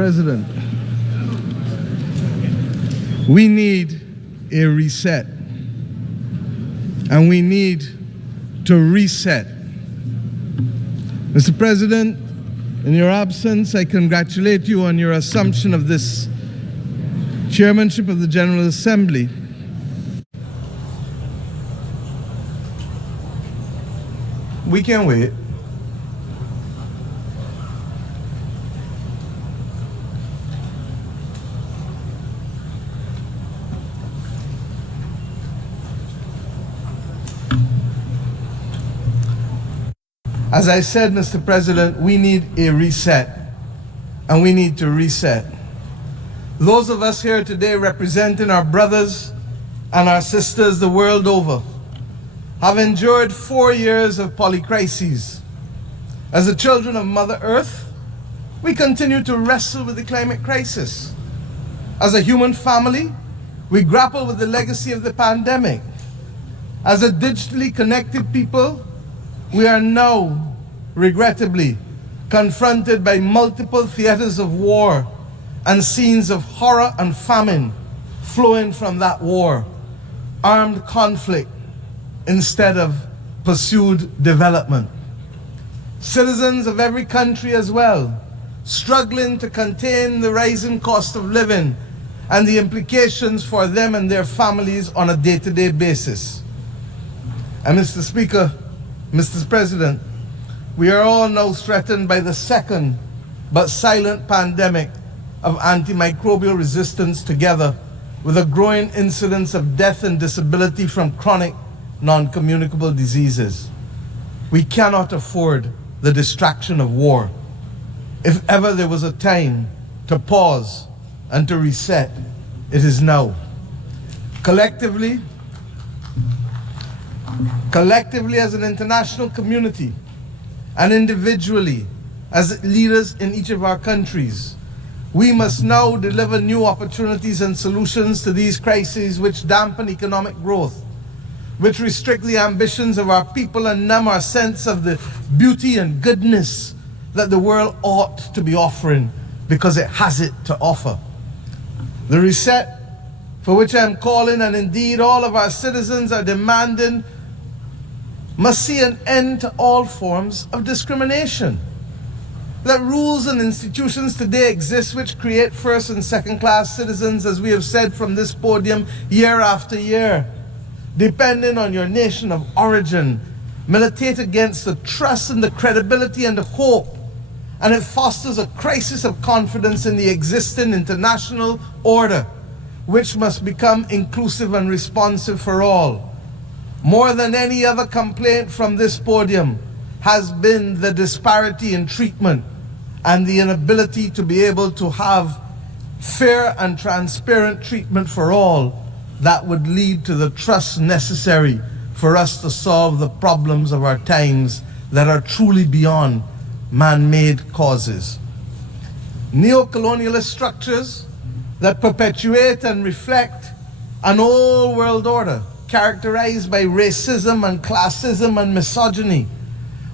President, we need a reset, and we need to reset. Mr. President, in your absence, I congratulate you on your assumption of this chairmanship of the General Assembly. We can wait. As I said, Mr. President, we need a reset, and we need to reset. Those of us here today representing our brothers and our sisters the world over have endured 4 years of polycrises. As the children of Mother Earth, we continue to wrestle with the climate crisis. As a human family, we grapple with the legacy of the pandemic. As a digitally connected people, we are now, regrettably, confronted by multiple theaters of war and scenes of horror and famine flowing from that war. Armed conflict instead of pursued development. Citizens of every country as well, struggling to contain the rising cost of living and the implications for them and their families on a day-to-day basis. And Mr. Speaker, Mr. President, we are all now threatened by the second but silent pandemic of antimicrobial resistance, together with a growing incidence of death and disability from chronic non-communicable diseases. We cannot afford the distraction of war. If ever there was a time to pause and to reset, it is now. Collectively as an international community, and individually as leaders in each of our countries, we must now deliver new opportunities and solutions to these crises which dampen economic growth, which restrict the ambitions of our people and numb our sense of the beauty and goodness that the world ought to be offering because it has it to offer. The reset for which I am calling, and indeed all of our citizens are demanding, must see an end to all forms of discrimination. That rules and institutions today exist which create first and second class citizens, as we have said from this podium year after year, depending on your nation of origin, militate against the trust and the credibility and the hope, and it fosters a crisis of confidence in the existing international order, which must become inclusive and responsive for all. More than any other complaint from this podium has been the disparity in treatment and the inability to be able to have fair and transparent treatment for all that would lead to the trust necessary for us to solve the problems of our times that are truly beyond man-made causes. Neo-colonialist structures that perpetuate and reflect an old world order characterized by racism and classism and misogyny,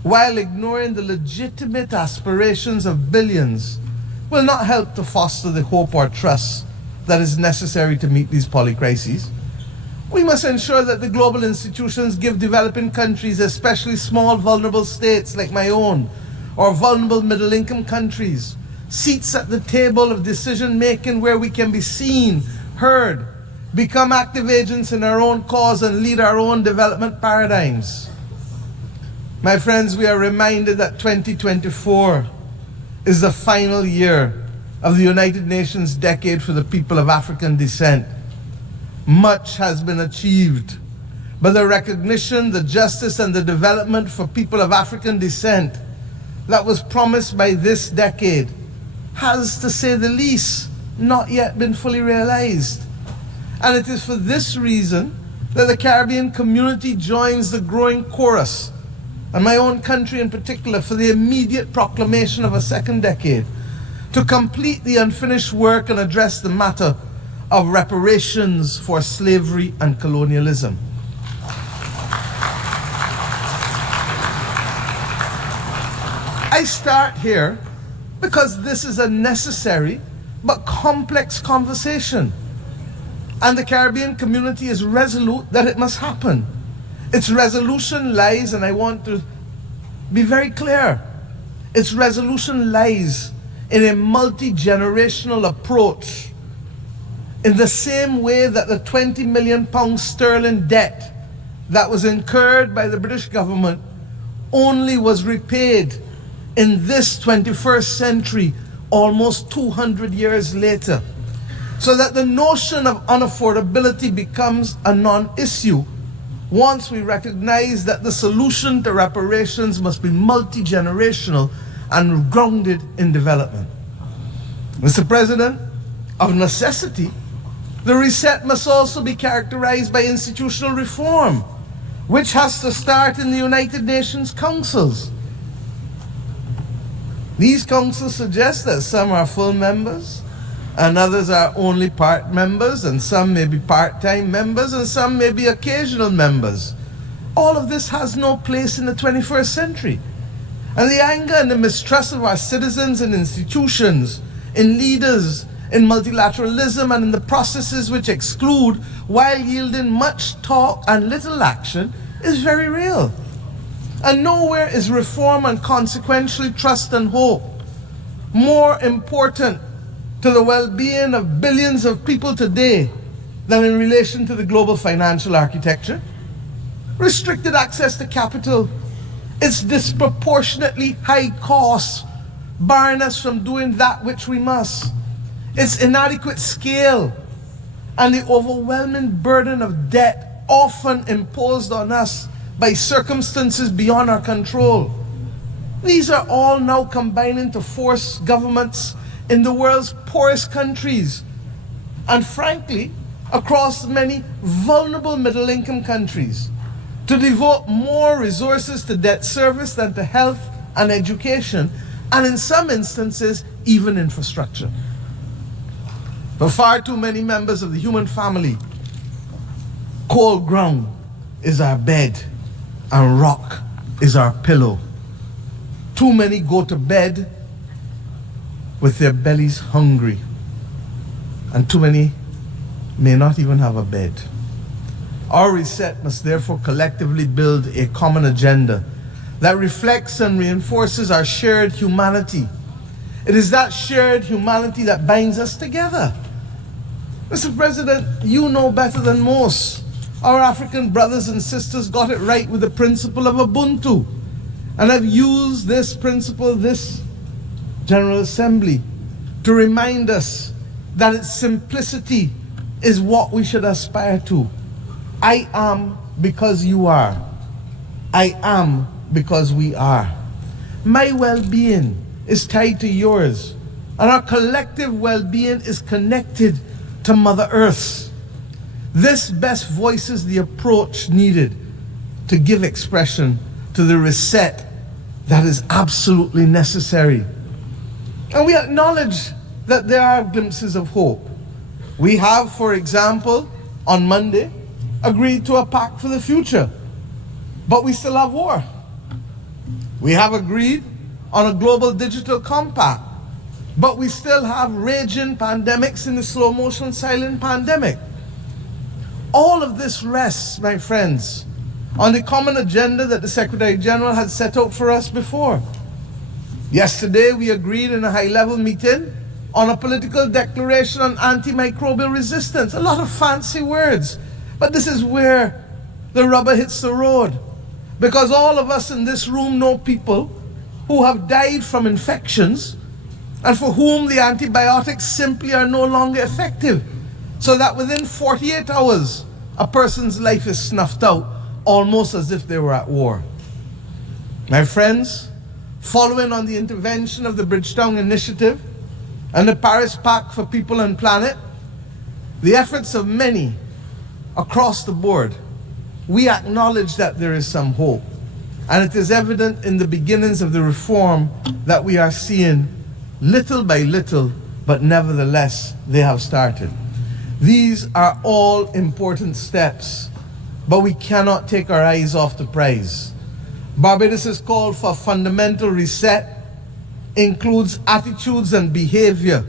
while ignoring the legitimate aspirations of billions, will not help to foster the hope or trust that is necessary to meet these polycrises. We must ensure that the global institutions give developing countries, especially small vulnerable states like my own, or vulnerable middle-income countries, seats at the table of decision-making where we can be seen, heard, become active agents in our own cause and lead our own development paradigms. My friends, we are reminded that 2024 is the final year of the United Nations Decade for the People of African Descent. Much has been achieved, but the recognition, the justice, and the development for people of African descent that was promised by this decade has, to say the least, not yet been fully realized. And it is for this reason that the Caribbean community joins the growing chorus, and my own country in particular, for the immediate proclamation of a second decade to complete the unfinished work and address the matter of reparations for slavery and colonialism. I start here because this is a necessary but complex conversation. And the Caribbean community is resolute that it must happen. Its resolution lies, and I want to be very clear, its resolution lies in a multi-generational approach, in the same way that the £20 million sterling debt that was incurred by the British government only was repaid in this 21st century, almost 200 years later. So that the notion of unaffordability becomes a non-issue once we recognize that the solution to reparations must be multi-generational and grounded in development. Mr. President, of necessity, the reset must also be characterized by institutional reform, which has to start in the United Nations councils. These councils suggest that some are full members, and others are only part members, and some may be part-time members, and some may be occasional members. All of this has no place in the 21st century. And the anger and the mistrust of our citizens and institutions, in leaders, in multilateralism, and in the processes which exclude while yielding much talk and little action is very real. And nowhere is reform and consequentially trust and hope more important to the well-being of billions of people today than in relation to the global financial architecture. Restricted access to capital, its disproportionately high costs barring us from doing that which we must, its inadequate scale, and the overwhelming burden of debt often imposed on us by circumstances beyond our control. These are all now combining to force governments in the world's poorest countries, and frankly, across many vulnerable middle-income countries, to devote more resources to debt service than to health and education, and in some instances, even infrastructure. For far too many members of the human family, cold ground is our bed and rock is our pillow. Too many go to bed with their bellies hungry, and too many may not even have a bed. Our reset must therefore collectively build a common agenda that reflects and reinforces our shared humanity. It is that shared humanity that binds us together. Mr. President, you know better than most. Our African brothers and sisters got it right with the principle of Ubuntu, and have used this principle, this General Assembly, to remind us that its simplicity is what we should aspire to. I am because you are. I am because we are. My well-being is tied to yours, and our collective well-being is connected to Mother Earth. This best voices the approach needed to give expression to the reset that is absolutely necessary. And we acknowledge that there are glimpses of hope. We have, for example, on Monday, agreed to a pact for the future, but we still have war. We have agreed on a global digital compact, but we still have raging pandemics in the slow motion silent pandemic. All of this rests, my friends, on the common agenda that the Secretary General had set out for us before. Yesterday, we agreed in a high-level meeting on a political declaration on antimicrobial resistance. A lot of fancy words, but this is where the rubber hits the road. Because all of us in this room know people who have died from infections and for whom the antibiotics simply are no longer effective. So that within 48 hours, a person's life is snuffed out, almost as if they were at war. My friends, following on the intervention of the Bridgetown Initiative and the Paris Pact for People and Planet, the efforts of many across the board, we acknowledge that there is some hope. And it is evident in the beginnings of the reform that we are seeing little by little, but nevertheless, they have started. These are all important steps, but we cannot take our eyes off the prize. Barbados has called for a fundamental reset includes attitudes and behavior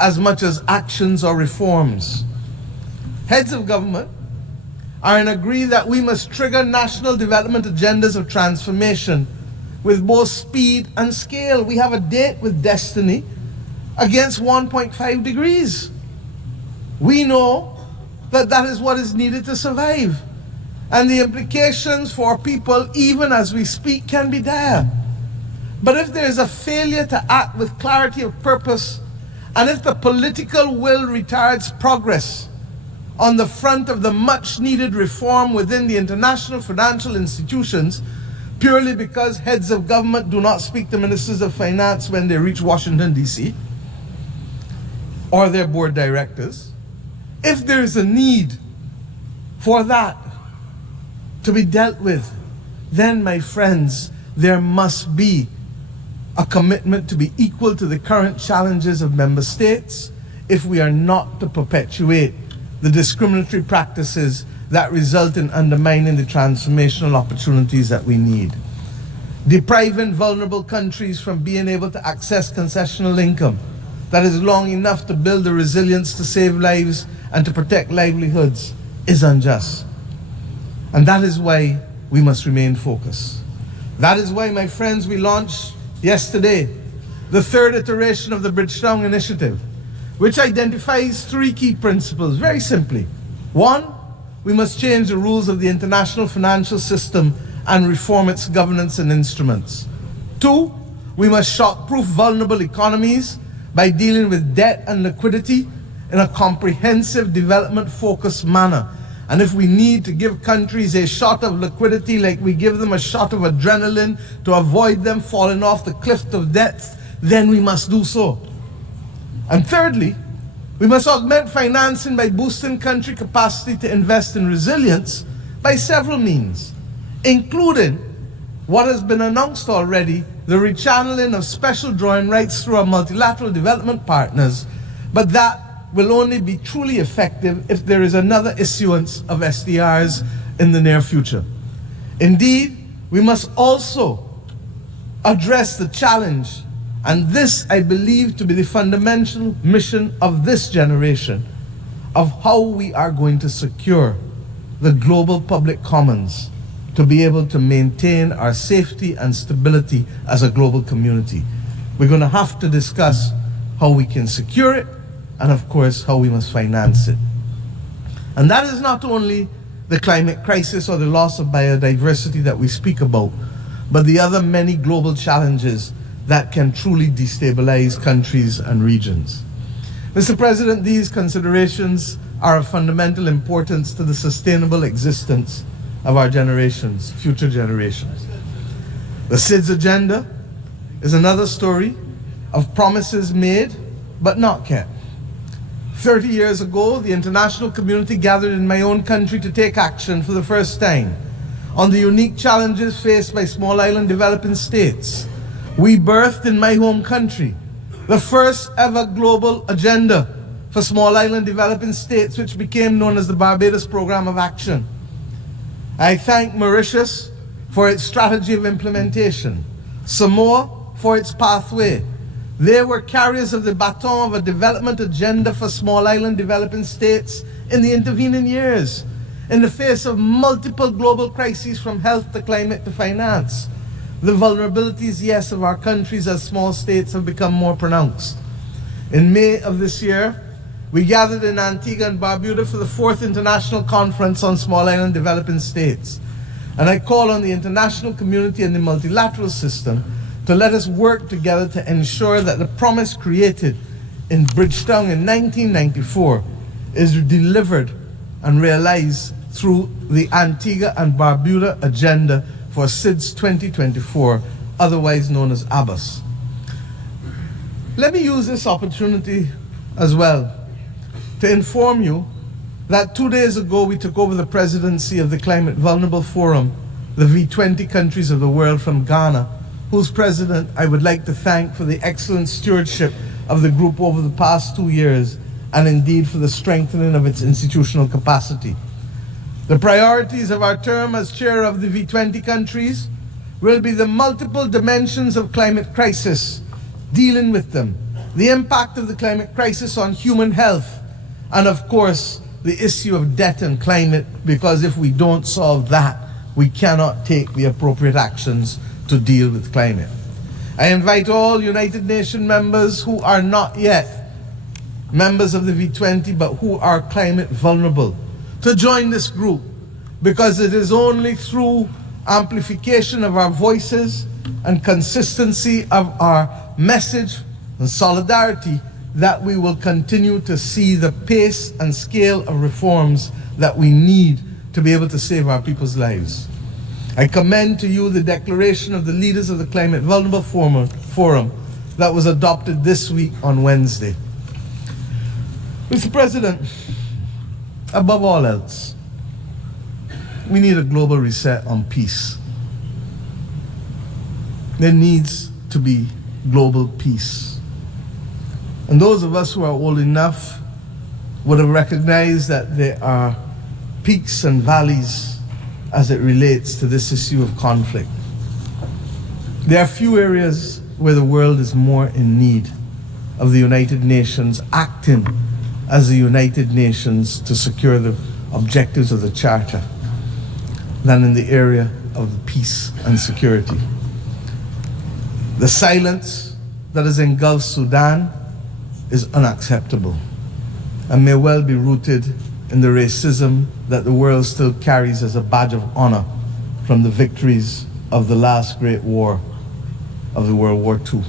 as much as actions or reforms. Heads of government are in agree that we must trigger national development agendas of transformation with both speed and scale. We have a date with destiny against 1.5 degrees. We know that that is what is needed to survive. And the implications for people, even as we speak, can be dire. But if there is a failure to act with clarity of purpose, and if the political will retards progress on the front of the much needed reform within the international financial institutions, purely because heads of government do not speak to ministers of finance when they reach Washington, D.C., or their board directors, if there is a need for that to be dealt with, then, my friends, there must be a commitment to be equal to the current challenges of member states if we are not to perpetuate the discriminatory practices that result in undermining the transformational opportunities that we need. Depriving vulnerable countries from being able to access concessional income that is long enough to build the resilience to save lives and to protect livelihoods is unjust. And that is why we must remain focused. That is why, my friends, we launched yesterday the third iteration of the Bridgetown Initiative, which identifies three key principles, very simply. One, we must change the rules of the international financial system and reform its governance and instruments. Two, we must shock-proof vulnerable economies by dealing with debt and liquidity in a comprehensive, development-focused manner. And if we need to give countries a shot of liquidity like we give them a shot of adrenaline to avoid them falling off the cliff of death, then we must do so. And thirdly, we must augment financing by boosting country capacity to invest in resilience by several means, including what has been announced already, the rechanneling of special drawing rights through our multilateral development partners, but that will only be truly effective if there is another issuance of SDRs in the near future. Indeed, we must also address the challenge, and this I believe to be the fundamental mission of this generation, of how we are going to secure the global public commons to be able to maintain our safety and stability as a global community. We're going to have to discuss how we can secure it, and of course, how we must finance it. And that is not only the climate crisis or the loss of biodiversity that we speak about, but the other many global challenges that can truly destabilize countries and regions. Mr. President, these considerations are of fundamental importance to the sustainable existence of our generations, future generations. The SIDS agenda is another story of promises made but not kept. 30 years ago, the international community gathered in my own country to take action for the first time on the unique challenges faced by small island developing states. We birthed in my home country the first ever global agenda for small island developing states, which became known as the Barbados Program of Action. I thank Mauritius for its strategy of implementation, Samoa for its pathway. They were carriers of the baton of a development agenda for small island developing states in the intervening years, in the face of multiple global crises from health to climate to finance. The vulnerabilities, yes, of our countries as small states have become more pronounced. In May of this year, we gathered in Antigua and Barbuda for the 4th International Conference on Small Island Developing States. And I call on the international community and the multilateral system to let us work together to ensure that the promise created in Bridgetown in 1994 is delivered and realized through the Antigua and Barbuda Agenda for SIDS 2024, otherwise known as ABBAS. Let me use this opportunity as well to inform you that 2 days ago we took over the presidency of the Climate Vulnerable Forum, the V20 countries of the world, from Ghana, whose president I would like to thank for the excellent stewardship of the group over the past 2 years, and indeed for the strengthening of its institutional capacity. The priorities of our term as chair of the V20 countries will be the multiple dimensions of climate crisis dealing with them, the impact of the climate crisis on human health, and of course, the issue of debt and climate, because if we don't solve that, we cannot take the appropriate actions to deal with climate. I invite all United Nations members who are not yet members of the V20 but who are climate vulnerable to join this group, because it is only through amplification of our voices and consistency of our message and solidarity that we will continue to see the pace and scale of reforms that we need to be able to save our people's lives. I commend to you the declaration of the leaders of the Climate Vulnerable Forum that was adopted this week on Wednesday. Mr. President, above all else, we need a global reset on peace. There needs to be global peace. And those of us who are old enough would have recognized that there are peaks and valleys as it relates to this issue of conflict. There are few areas where the world is more in need of the United Nations acting as the United Nations to secure the objectives of the Charter than in the area of peace and security. The silence that has engulfed Sudan is unacceptable and may well be rooted in the racism that the world still carries as a badge of honor from the victories of the last great war of the World War II.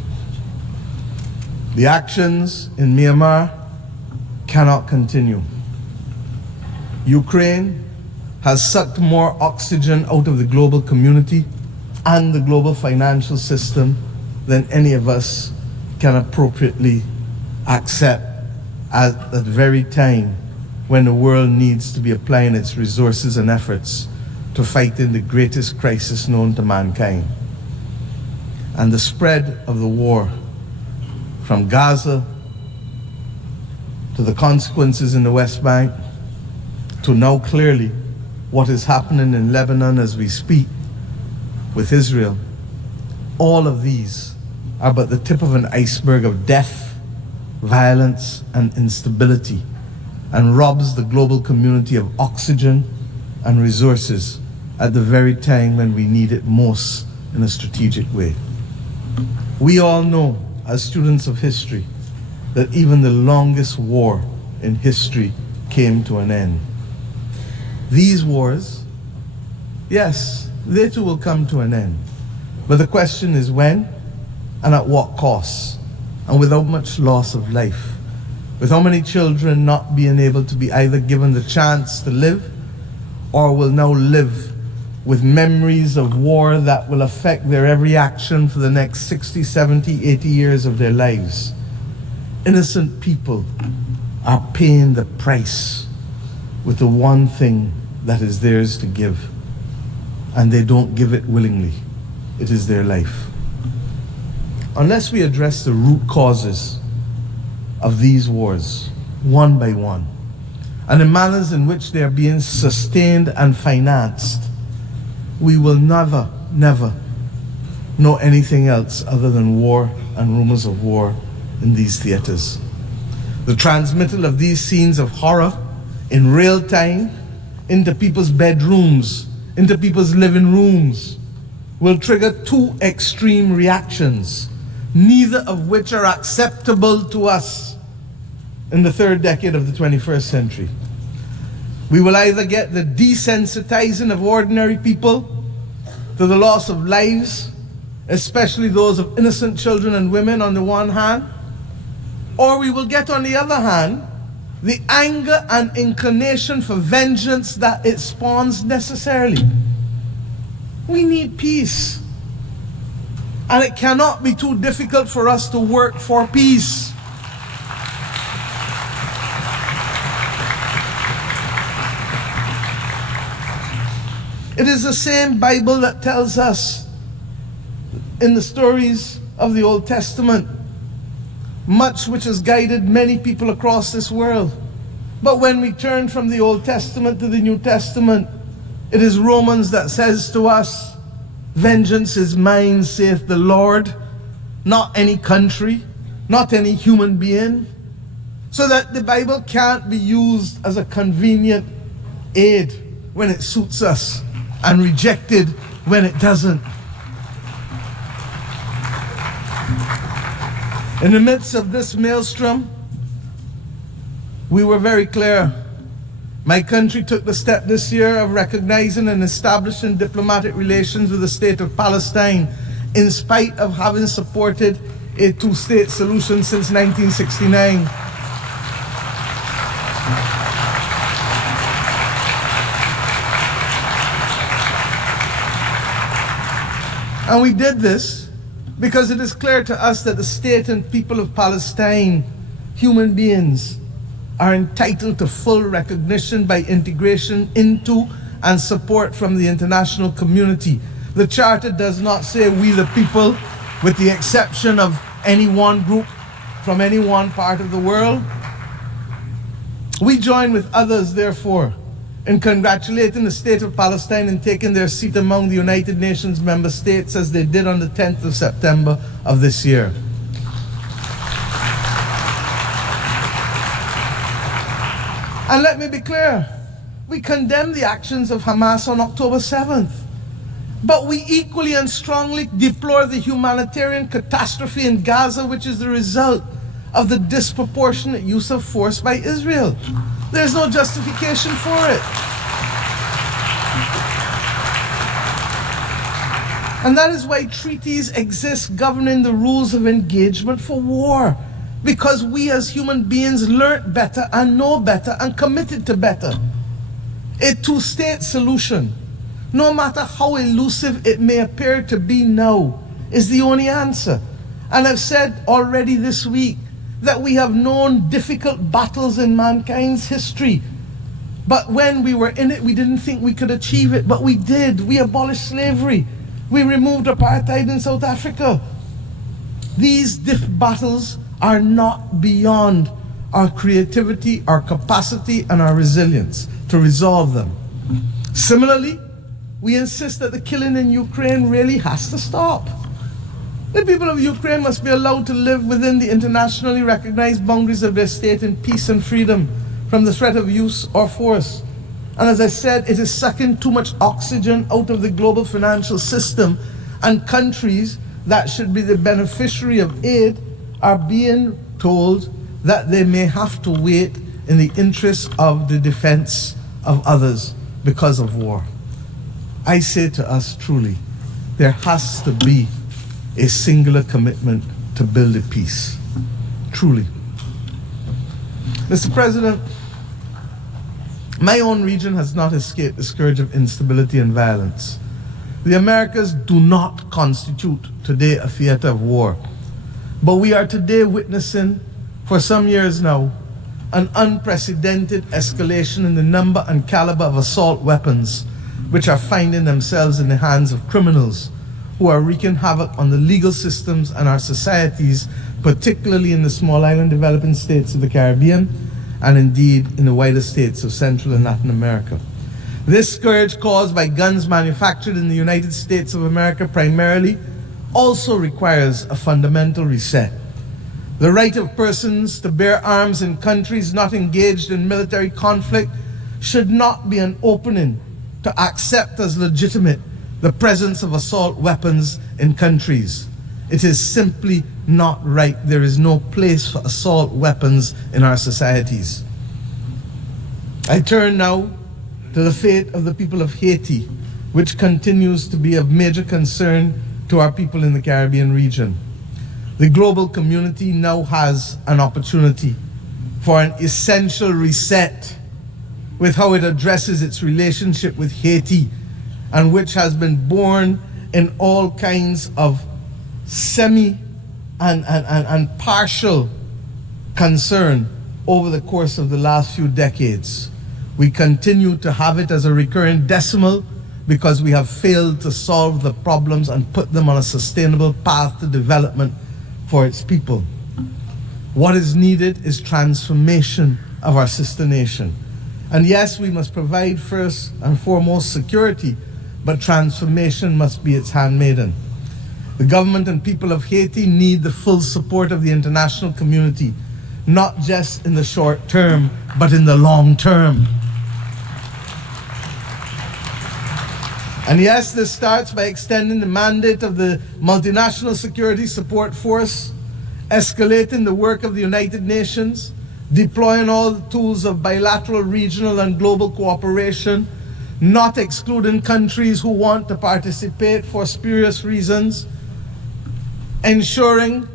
The actions in Myanmar cannot continue. Ukraine has sucked more oxygen out of the global community and the global financial system than any of us can appropriately accept at the very time when the world needs to be applying its resources and efforts to fight in the greatest crisis known to mankind. And the spread of the war from Gaza to the consequences in the West Bank to now clearly what is happening in Lebanon as we speak with Israel, all of these are but the tip of an iceberg of death, violence, and instability, and robs the global community of oxygen and resources at the very time when we need it most in a strategic way. We all know, as students of history, that even the longest war in history came to an end. These wars, yes, they too will come to an end. But the question is when and at what cost, and without much loss of life, with how many children not being able to be either given the chance to live or will now live with memories of war that will affect their every action for the next 60, 70, 80 years of their lives. Innocent people are paying the price with the one thing that is theirs to give, and they don't give it willingly. It is their life. Unless we address the root causes of these wars, one by one, and the manners in which they are being sustained and financed, we will never, never know anything else other than war and rumors of war in these theaters. The transmittal of these scenes of horror in real time into people's bedrooms, into people's living rooms, will trigger two extreme reactions, neither of which are acceptable to us in the third decade of the 21st century. We will either get the desensitizing of ordinary people to the loss of lives, especially those of innocent children and women on the one hand, or we will get, on the other hand, the anger and inclination for vengeance that it spawns necessarily. We need peace. And it cannot be too difficult for us to work for peace. It is the same Bible that tells us in the stories of the Old Testament, much which has guided many people across this world. But when we turn from the Old Testament to the New Testament, it is Romans that says to us, "Vengeance is mine, saith the Lord. not any country, not any human being, so that the Bible can't be used as a convenient aid when it suits us and rejected when it doesn't. In the midst of this maelstrom, we were very clear. My country took the step this year of recognizing and establishing diplomatic relations with the state of Palestine, in spite of having supported a two-state solution since 1969. And we did this because it is clear to us that the state and people of Palestine, human beings, are entitled to full recognition by integration into and support from the international community. The Charter does not say we the people, with the exception of any one group from any one part of the world. We join with others, therefore, in congratulating the state of Palestine in taking their seat among the United Nations member states as they did on the 10th of September of this year. And let me be clear, we condemn the actions of Hamas on October 7th. But we equally and strongly deplore the humanitarian catastrophe in Gaza, which is the result of the disproportionate use of force by Israel. There's no justification for it. And that is why treaties exist governing the rules of engagement for war. Because we as human beings learned better and know better and committed to better. A two-state solution, no matter how elusive it may appear to be now, is the only answer. And I've said already this week that we have known difficult battles in mankind's history. But when we were in it, we didn't think we could achieve it, but we did. We abolished slavery. We removed apartheid in South Africa. These battles are not beyond our creativity, our capacity, and our resilience to resolve them. Similarly, we insist that the killing in Ukraine really has to stop. The people of Ukraine must be allowed to live within the internationally recognized boundaries of their state in peace and freedom from the threat of use or force. And as I said, it is sucking too much oxygen out of the global financial system, and countries that should be the beneficiary of aid are being told that they may have to wait in the interest of the defense of others because of war. I say to us truly, there has to be a singular commitment to build a peace. Truly. Mr. President, my own region has not escaped the scourge of instability and violence. The Americas do not constitute today a theater of war. But we are today witnessing, for some years now, an unprecedented escalation in the number and caliber of assault weapons which are finding themselves in the hands of criminals who are wreaking havoc on the legal systems and our societies, particularly in the small island developing states of the Caribbean and indeed in the wider states of Central and Latin America. This scourge caused by guns manufactured in the United States of America primarily also requires a fundamental reset. The right of persons to bear arms in countries not engaged in military conflict should not be an opening to accept as legitimate the presence of assault weapons in countries. It is simply not right. There is no place for assault weapons in our societies. I turn now to the fate of the people of Haiti, which continues to be of major concern to our people in the Caribbean region. The global community now has an opportunity for an essential reset with how it addresses its relationship with Haiti, and which has been born in all kinds of semi and partial concern over the course of the last few decades. We continue to have it as a recurring decimal because we have failed to solve the problems and put them on a sustainable path to development for its people. What is needed is transformation of our sister nation. And yes, we must provide first and foremost security, but transformation must be its handmaiden. The government and people of Haiti need the full support of the international community, not just in the short term, but in the long term. And yes, this starts by extending the mandate of the Multinational Security Support Force, escalating the work of the United Nations, deploying all the tools of bilateral, regional, and global cooperation, not excluding countries who want to participate for spurious reasons, ensuring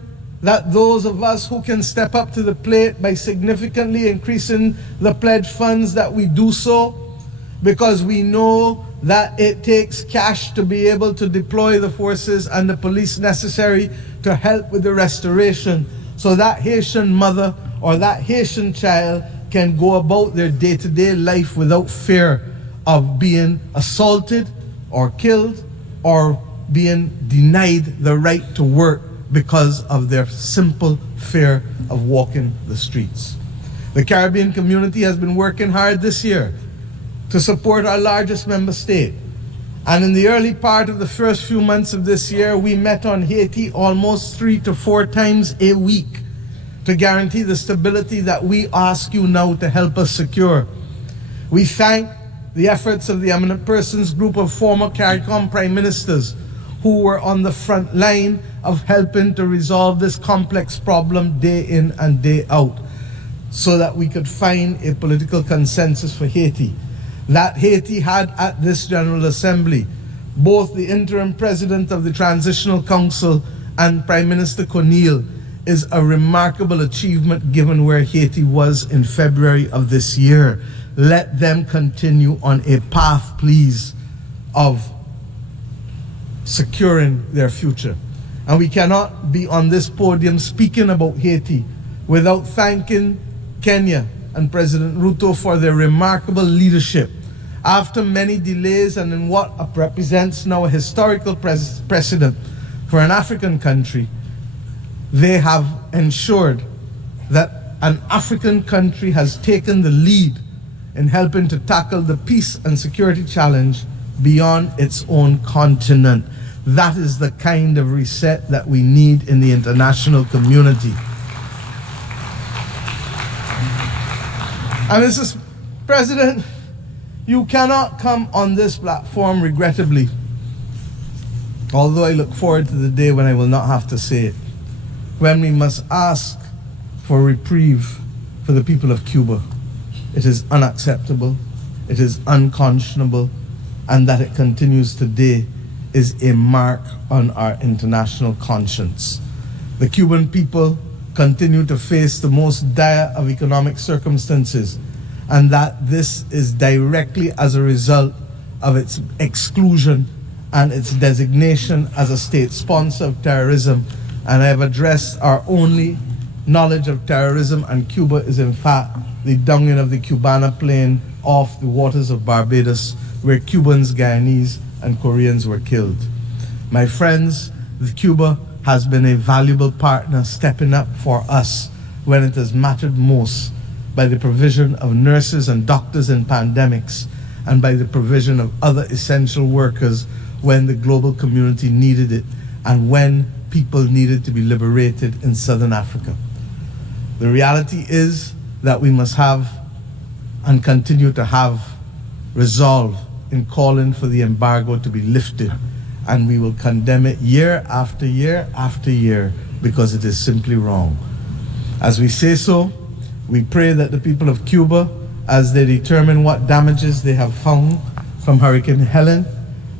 that those of us who can step up to the plate by significantly increasing the pledge funds, that we do so, because we know that it takes cash to be able to deploy the forces and the police necessary to help with the restoration, so that Haitian mother or that Haitian child can go about their day-to-day life without fear of being assaulted or killed or being denied the right to work because of their simple fear of walking the streets. The Caribbean community has been working hard this year to support our largest member state. And in the early part of the first few months of this year, we met on Haiti almost 3 to 4 times a week to guarantee the stability that we ask you now to help us secure. We thank the efforts of the Eminent Persons group of former CARICOM prime ministers who were on the front line of helping to resolve this complex problem day in and day out, so that we could find a political consensus for Haiti. That Haiti had at this General Assembly both the interim president of the Transitional Council and Prime Minister Corneille is a remarkable achievement given where Haiti was in February of this year. Let them continue on a path, please, of securing their future. And we cannot be on this podium speaking about Haiti without thanking Kenya and President Ruto for their remarkable leadership. After many delays and in what represents now a historical precedent for an African country, they have ensured that an African country has taken the lead in helping to tackle the peace and security challenge beyond its own continent. That is the kind of reset that we need in the international community. And Mr. President, you cannot come on this platform regrettably, although I look forward to the day when I will not have to say it, when we must ask for reprieve for the people of Cuba. It is unacceptable, it is unconscionable, and that it continues today is a mark on our international conscience. The Cuban people continue to face the most dire of economic circumstances, and that this is directly as a result of its exclusion and its designation as a state sponsor of terrorism. And I have addressed our only knowledge of terrorism, and Cuba is in fact the downing of the Cubana plane off the waters of Barbados, where Cubans, Guyanese, and Koreans were killed. My friends, Cuba has been a valuable partner, stepping up for us when it has mattered most, by the provision of nurses and doctors in pandemics, and by the provision of other essential workers when the global community needed it, and when people needed to be liberated in Southern Africa. The reality is that we must have and continue to have resolve in calling for the embargo to be lifted, and we will condemn it year after year after year because it is simply wrong. As we say so, we pray that the people of Cuba, as they determine what damages they have found from Hurricane Helen,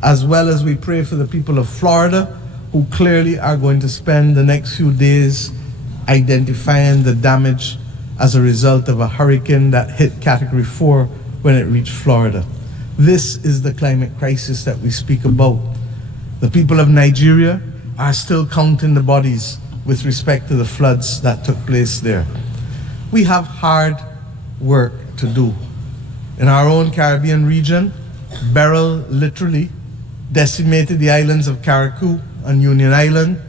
as well as we pray for the people of Florida, who clearly are going to spend the next few days identifying the damage as a result of a hurricane that hit Category 4 when it reached Florida. This is the climate crisis that we speak about. The people of Nigeria are still counting the bodies with respect to the floods that took place there. We have hard work to do. In our own Caribbean region, Beryl literally decimated the islands of Carriacou and Union Island,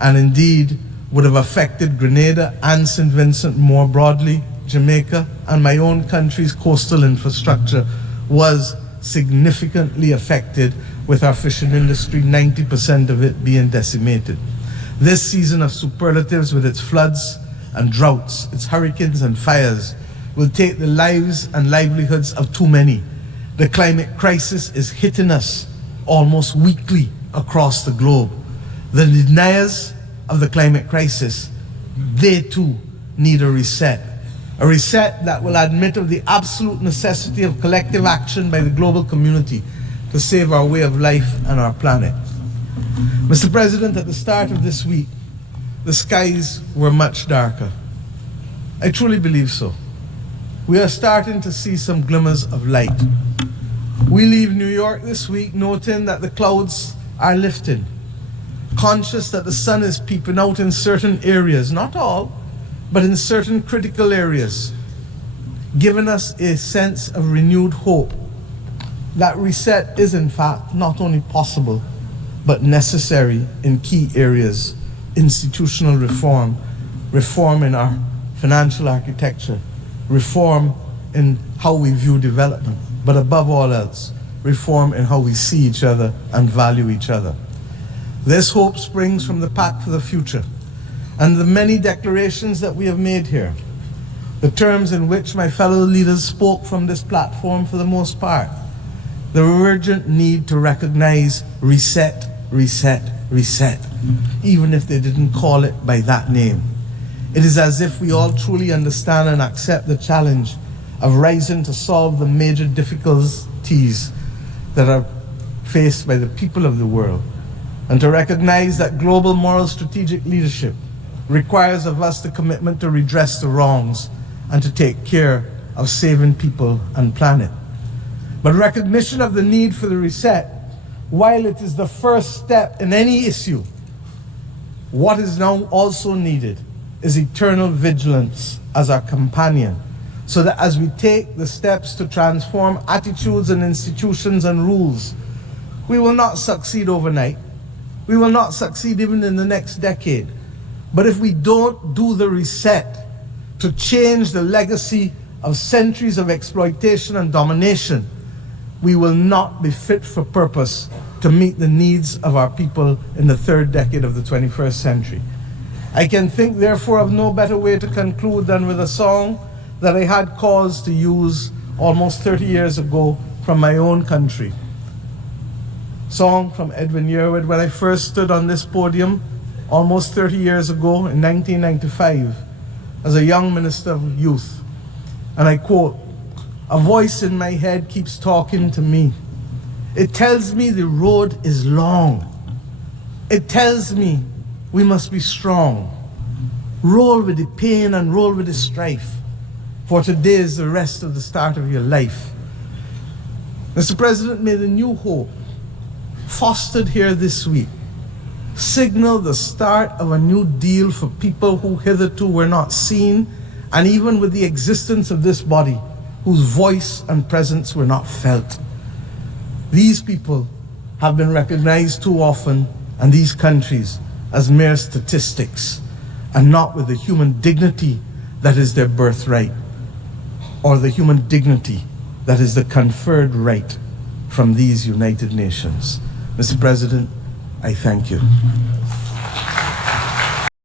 and indeed would have affected Grenada and St. Vincent more broadly. Jamaica and my own country's coastal infrastructure was significantly affected with our fishing industry, 90% of it being decimated. This season of superlatives, with its floods and droughts, its hurricanes and fires, will take the lives and livelihoods of too many. The climate crisis is hitting us almost weekly across the globe. The deniers of the climate crisis, they too need a reset that will admit of the absolute necessity of collective action by the global community to save our way of life and our planet. Mr. President, at the start of this week, the skies were much darker. I truly believe so. We are starting to see some glimmers of light. We leave New York this week noting that the clouds are lifting, conscious that the sun is peeping out in certain areas, not all, but in certain critical areas, giving us a sense of renewed hope that reset is in fact not only possible, but necessary in key areas: institutional reform, reform in our financial architecture, reform in how we view development, but above all else, reform in how we see each other and value each other. This hope springs from the Pact for the Future and the many declarations that we have made here, the terms in which my fellow leaders spoke from this platform for the most part, the urgent need to recognize reset, reset, reset, even if they didn't call it by that name. It is as if we all truly understand and accept the challenge of rising to solve the major difficulties that are faced by the people of the world, and to recognize that global moral strategic leadership requires of us the commitment to redress the wrongs and to take care of saving people and planet. But recognition of the need for the reset, while it is the first step in any issue, what is now also needed is eternal vigilance as our companion, so that as we take the steps to transform attitudes and institutions and rules, we will not succeed overnight. We will not succeed even in the next decade. But if we don't do the reset to change the legacy of centuries of exploitation and domination, we will not be fit for purpose to meet the needs of our people in the third decade of the 21st century. I can think, therefore, of no better way to conclude than with a song that I had cause to use almost 30 years ago from my own country. Song from Edwin Yearwood, when I first stood on this podium almost 30 years ago in 1995 as a young minister of youth. And I quote, "A voice in my head keeps talking to me. It tells me the road is long. It tells me we must be strong. Roll with the pain and roll with the strife, for today is the rest of the start of your life." Mr. President, may the new hope fostered here this week signal the start of a new deal for people who hitherto were not seen, and even with the existence of this body, whose voice and presence were not felt. These people have been recognized too often, and these countries, as mere statistics, and not with the human dignity that is their birthright, or the human dignity that is the conferred right from these United Nations. Mr. President, I thank you.